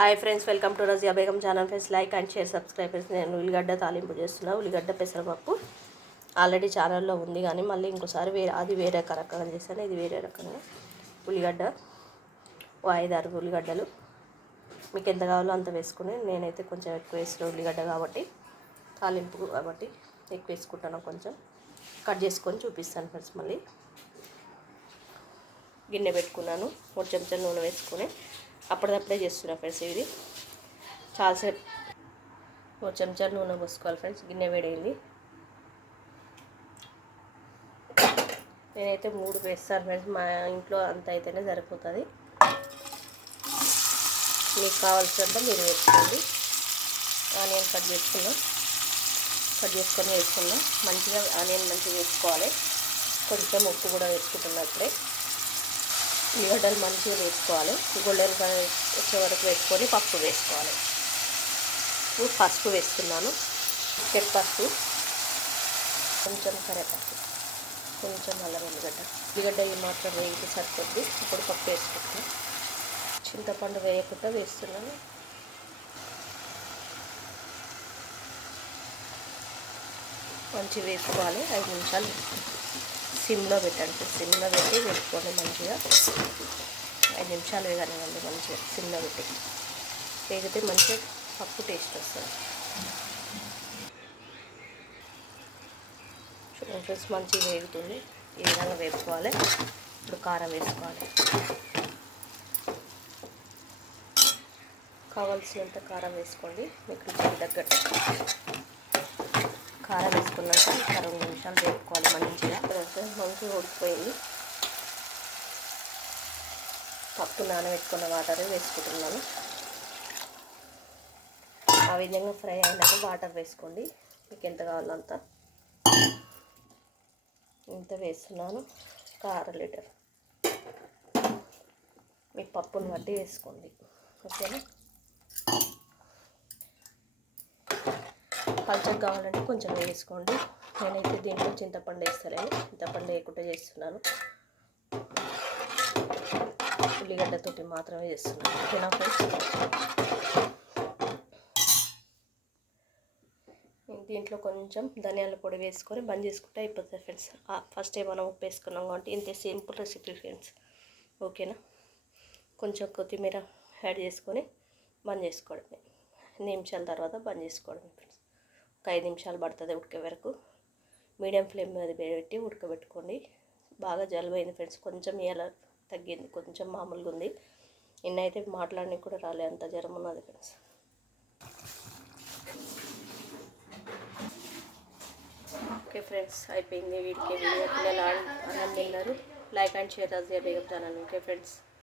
Hi friends welcome to Razia Begum channel friends like and share subscribers నేను ఉల్లిగడ్డ తాలింపు చేస్తున్నా. ఉల్లిగడ్డ పెసరపప్పు. ఆల్రెడీ ఛానల్లో ఉంది కానీ మళ్ళీ ఇంకోసారి వేరే అది వేరే రకంగా చేశాను. ఇది వేరే రకంగా. ఉల్లిగడ్డ ఓ ఐదు ఆరు ఉల్లిగడ్డలు. మీకు ఎంత కావాలో అంత వేసుకుని నేనైతే కొంచెం ఎక్కువ వేసిన ఉల్లిగడ్డ కాబట్టి తాలింపు కాబట్టి ఎక్కువ వేసుకుంటాను కొంచెం. కట్ చేసుకొని చూపిస్తాను ఫ్రెండ్స్ మళ్ళీ. గిన్నె పెట్టుకున్నాను. మూడు చెంచాలు నూనె వేసుకొని అప్పటిదప్పుడే చేస్తున్నా ఫ్రెండ్స్ ఇది చాలాసేపు ఒక చెంచాలు నూనె పోసుకోవాలి ఫ్రెండ్స్ గిన్నె వేడైంది. నేనైతే మూడు వేస్తాను ఫ్రెండ్స్ మా ఇంట్లో అంత అయితేనే సరిపోతుంది. మీకు కావాల్సినంత మీరు వేసుకోండి. ఆనియన్ కట్ చేసుకున్నాం. కట్ చేసుకొని వేసుకున్నాం. మంచిగా ఆనియన్ మంచిగా వేసుకోవాలి. కొంచెం ఉప్పు కూడా వేసుకుంటున్నప్పుడే ఉల్లిగడ్డలు మంచిగా వేసుకోవాలి. గోల్డెన్ కలర్ వచ్చే వరకు వేసుకొని పప్పు వేసుకోవాలి. ఇప్పుడు పసుపు వేస్తున్నాను. చెట్ పసుపు కొంచెం కరేపాకు కొంచెం అల్లం ఉల్లిగడ్డ ఉల్లిగడ్డ ఈ మాత్రం వేయించి సరిపోద్ది. ఇప్పుడు పప్పు వేసుకుంటాను చింతపండు వేయకుండా వేస్తున్నాను. మంచి వేసుకోవాలి. ఐదు నిమిషాలు. సిమ్లో పెట్టండి సిమ్లో పెట్టి వేసుకోండి మంచిగా. ఐదు నిమిషాలు వేగనివ్వండి మంచిగా సిమ్లో పెట్టి. వేగితే మంచిగా పప్పు టేస్ట్ వస్తుంది. చూడండి ఫ్రెండ్స్ మంచిగా వేగుతుంది. ఈ విధంగా వేసుకోవాలి. ఇప్పుడు కారం వేసుకోవాలి. కావాల్సినంత కారం వేసుకోండి. మీకు రుచికి తగ్గట్టు. కారం వేసుకున్నాక ఇంకా రెండు నిమిషాలు వేపుకోవాలి మంచిగా. తర్వాత మంచిగా ఉడికిపోయింది పప్పు నానబెట్టుకున్న వాటర్ వేసుకుంటున్నాను. ఆ విధంగా ఫ్రై అయినాక వాటర్ వేసుకోండి. మీకు ఎంత కావాలో అంత. ఇంత వేస్తున్నాను. ఒక అర లీటర్. మీ పప్పుని బట్టి వేసుకోండి. ఓకేనా? పల్చగా కావాలంటే కొంచెం వేసుకోండి. నేనైతే దీంట్లో చింతపండు వేస్తలేను. చింతపండు వేయకుండా చేస్తున్నాను. ఉల్లిగడ్డతోటి మాత్రమే చేస్తున్నాను. ఓకేనా ఫ్రెండ్స్? దీంట్లో కొంచెం ధనియాల పొడి వేసుకొని బంద్ చేసుకుంటే అయిపోతుంది ఫ్రెండ్స్. ఫస్ట్ టైం మనం ఉప్పు వేసుకున్నాం కాబట్టి ఇంతే సింపుల్ రెసిపీ ఫ్రెండ్స్. ఓకేనా? కొంచెం కొత్తిమీర యాడ్ చేసుకొని బంద్ చేసుకోవడమే. నిమిషాల తర్వాత బంద్ చేసుకోవడమే ఫ్రెండ్స్. ఒక ఐదు నిమిషాలు పడుతుంది ఉడికే వరకు. మీడియం ఫ్లేమ్ మీద పెట్టి ఉడకబెట్టుకోండి. బాగా జలుబు అయింది ఫ్రెండ్స్. కొంచెం ఎలా తగ్గింది. కొంచెం మామూలుగా ఉంది. నిన్నైతే మాట్లాడడానికి కూడా రాలే. అంత జ్వరం ఉన్నది ఫ్రెండ్స్. ఓకే ఫ్రెండ్స్ అయిపోయింది. వీడికి వీడియో పిల్లలు అన్నం తిన్నారు like and share Razia Begum channel. Okay friends.